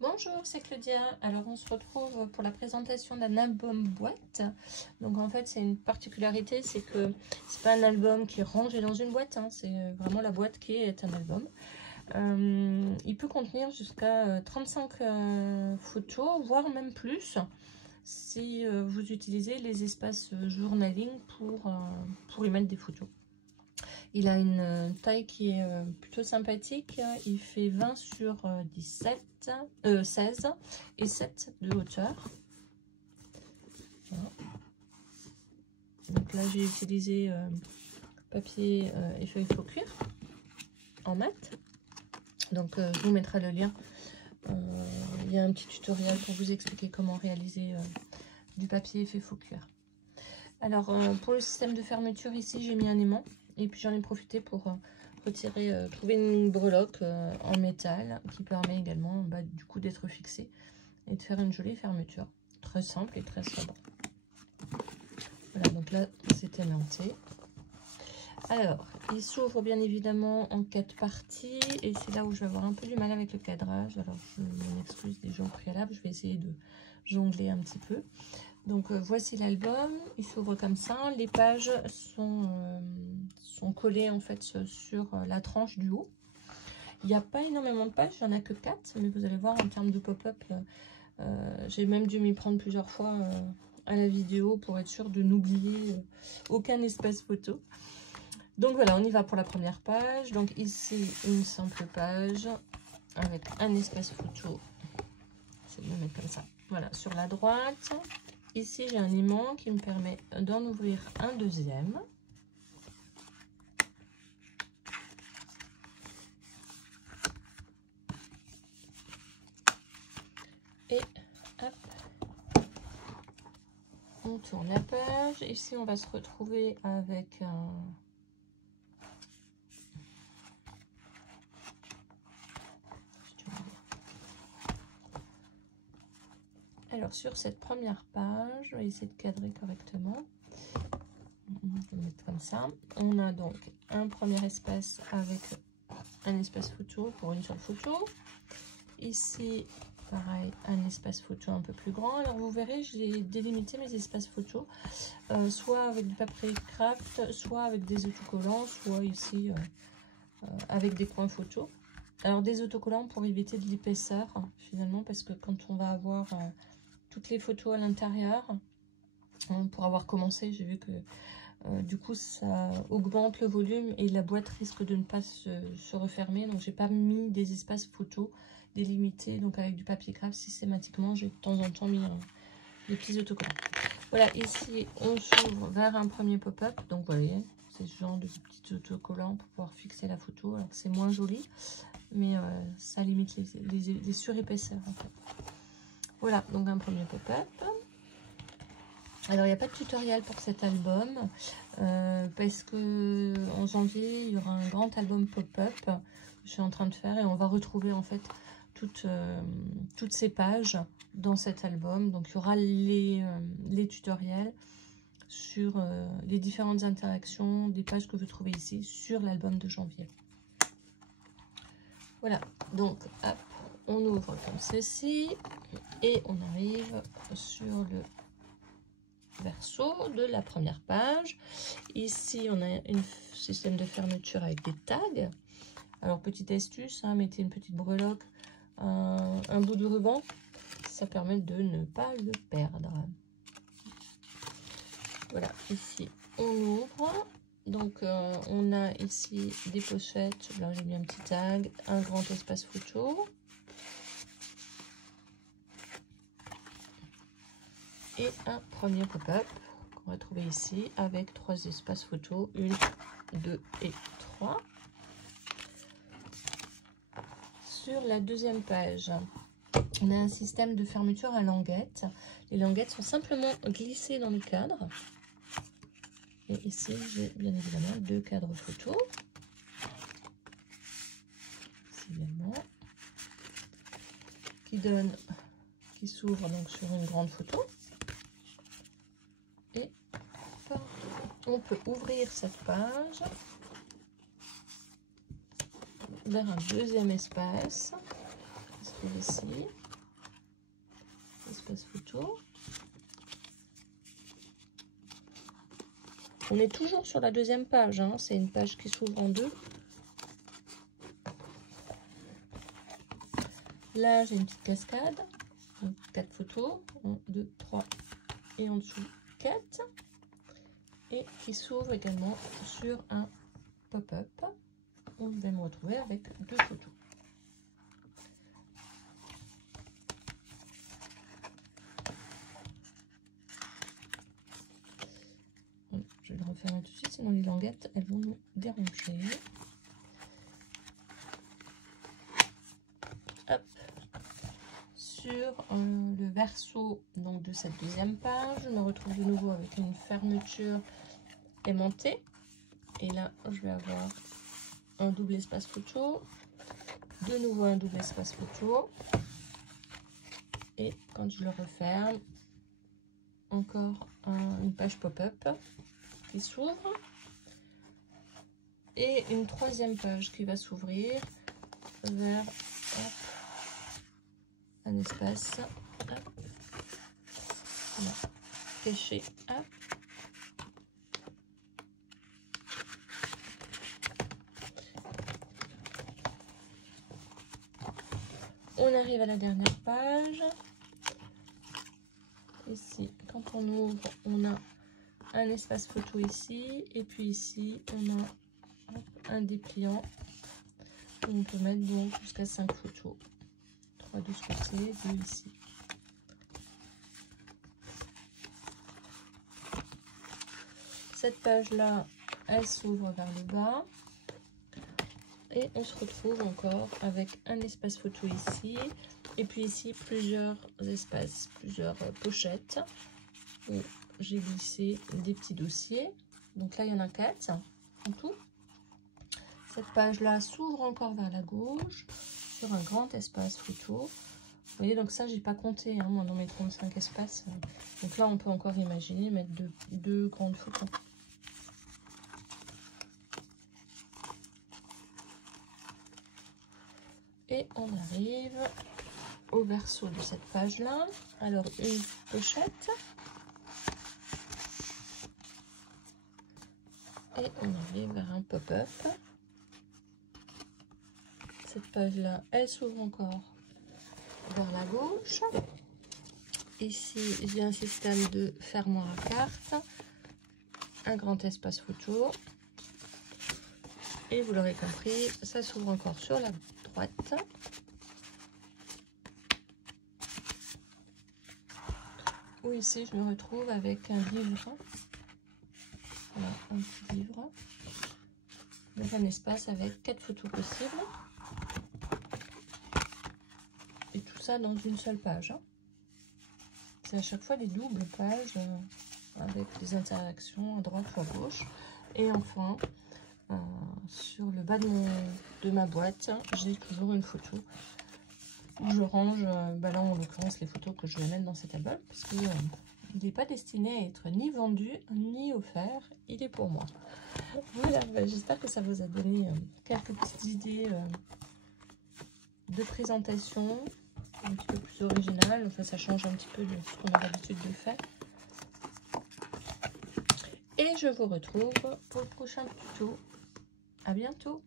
Bonjour, c'est Claudia. Alors on se retrouve pour la présentation d'un album boîte. Donc en fait c'est une particularité, c'est que c'est pas un album qui est rangé dans une boîte, hein, c'est vraiment la boîte qui est un album. Il peut contenir jusqu'à 35 photos, voire même plus, si vous utilisez les espaces journaling pour y mettre des photos. Il a une taille qui est plutôt sympathique. Il fait 20 sur 16 et 7 de hauteur. Voilà. Donc là, j'ai utilisé papier et feuille faux cuir en mat. Donc, je vous mettrai le lien. Il y a un petit tutoriel pour vous expliquer comment réaliser du papier fait faux cuir. Alors, pour le système de fermeture, ici, j'ai mis un aimant. Et puis j'en ai profité pour trouver une breloque en métal qui permet également du coup d'être fixée et de faire une jolie fermeture. Très simple et très sobre. Voilà, donc là c'est aimanté. Alors, il s'ouvre bien évidemment en 4 parties et c'est là où je vais avoir un peu du mal avec le cadrage. Alors je m'en excuse déjà au préalable, je vais essayer de jongler un petit peu. Donc voici l'album, il s'ouvre comme ça, les pages sont collées en fait sur la tranche du haut. Il n'y a pas énormément de pages, il n'y en a que 4, mais vous allez voir en termes de pop-up, j'ai même dû m'y prendre plusieurs fois à la vidéo pour être sûr de n'oublier aucun espace photo. Donc voilà, on y va pour la première page. Donc ici, une simple page avec un espace photo, je vais le mettre comme ça, voilà, sur la droite. Ici, j'ai un aimant qui me permet d'en ouvrir un deuxième. Et hop, on tourne la page. Ici, on va se retrouver avec un... Alors, sur cette première page, je vais essayer de cadrer correctement. On va le mettre comme ça. On a donc un premier espace avec un espace photo pour une seule photo. Ici, pareil, un espace photo un peu plus grand. Alors, vous verrez, j'ai délimité mes espaces photo, soit avec du papier craft, soit avec des autocollants, soit ici avec des coins photo. Alors, des autocollants pour éviter de l'épaisseur, finalement, parce que quand on va avoir toutes les photos à l'intérieur, pour avoir commencé, j'ai vu que du coup ça augmente le volume et la boîte risque de ne pas se refermer. Donc j'ai pas mis des espaces photos délimités, donc avec du papier craft systématiquement. J'ai de temps en temps mis des petits autocollants. Voilà, ici on s'ouvre vers un premier pop-up. Donc vous voyez, c'est ce genre de petits autocollants pour pouvoir fixer la photo. Alors c'est moins joli, mais ça limite les surépaisseurs en fait. Voilà, donc un premier pop-up. Alors, il n'y a pas de tutoriel pour cet album, parce que en janvier, il y aura un grand album pop-up que je suis en train de faire et on va retrouver en fait toutes ces pages dans cet album. Donc, il y aura les tutoriels sur les différentes interactions des pages que vous trouvez ici sur l'album de janvier. Voilà, donc hop, on ouvre comme ceci et on arrive sur le verso de la première page. Ici, on a un système de fermeture avec des tags. Alors, petite astuce, hein, mettez une petite breloque, un bout de ruban. Ça permet de ne pas le perdre. Voilà, ici, on ouvre. Donc, on a ici des pochettes. Là, j'ai mis un petit tag, un grand espace photo. Et un premier pop-up qu'on va trouver ici avec 3 espaces photos, 1, 2 et 3. Sur la deuxième page, on a un système de fermeture à languettes. Les languettes sont simplement glissées dans le cadre. Et ici, j'ai bien évidemment 2 cadres photos. Ici également. Qui s'ouvrent donc sur une grande photo. Et on peut ouvrir cette page vers un deuxième espace qui se trouve ici. espace photo. On est toujours sur la deuxième page, hein. C'est une page qui s'ouvre en deux. Là, j'ai une petite cascade. Donc, 4 photos. 1, 2, 3 et en dessous 4. Et qui s'ouvre également sur un pop-up. On va me retrouver avec 2 photos. Je vais le refermer tout de suite, sinon les languettes, elles vont nous déranger. Hop. Sur le verso donc, de cette deuxième page, je me retrouve de nouveau avec une fermeture aimantée. Et là, je vais avoir un double espace photo. De nouveau un double espace photo. Et quand je le referme, encore une page pop-up qui s'ouvre. Et une troisième page qui va s'ouvrir vers un espace caché. Hop. On arrive à la dernière page. Ici, quand on ouvre, on a un espace photo ici. Et puis ici, on a un dépliant. Où on peut mettre donc jusqu'à 5 photos. 3 de ce côté, 2 ici. Cette page-là, elle s'ouvre vers le bas. Et on se retrouve encore avec un espace photo ici. Et puis ici, plusieurs espaces, plusieurs pochettes où j'ai glissé des petits dossiers. Donc là, il y en a 4 en tout. Cette page-là s'ouvre encore vers la gauche sur un grand espace photo. Vous voyez, donc ça, j'ai pas compté, hein, moi, dans mes 35 espaces. Donc là, on peut encore imaginer mettre deux grandes photos. Et on arrive au verso de cette page-là. Alors, une pochette. Et on arrive vers un pop-up. Cette page-là, elle s'ouvre encore vers la gauche. Ici, j'ai un système de fermoir à carte. Un grand espace photo. Et vous l'aurez compris, ça s'ouvre encore sur la droite. Où ici, je me retrouve avec un livre. Voilà, un petit livre. Donc un espace avec 4 photos possibles. Et tout ça dans une seule page. Hein. C'est à chaque fois des doubles pages avec des interactions à droite ou à gauche. Et enfin, sur le bas de ma boîte, j'ai toujours une photo où je range, là en l'occurrence, les photos que je vais mettre dans cet album. Parce que il n'est pas destiné à être ni vendu ni offert, il est pour moi. Voilà, j'espère que ça vous a donné quelques petites idées de présentation un petit peu plus originales. Enfin, ça change un petit peu de ce qu'on a l'habitude de faire. Et je vous retrouve pour le prochain tuto. À bientôt!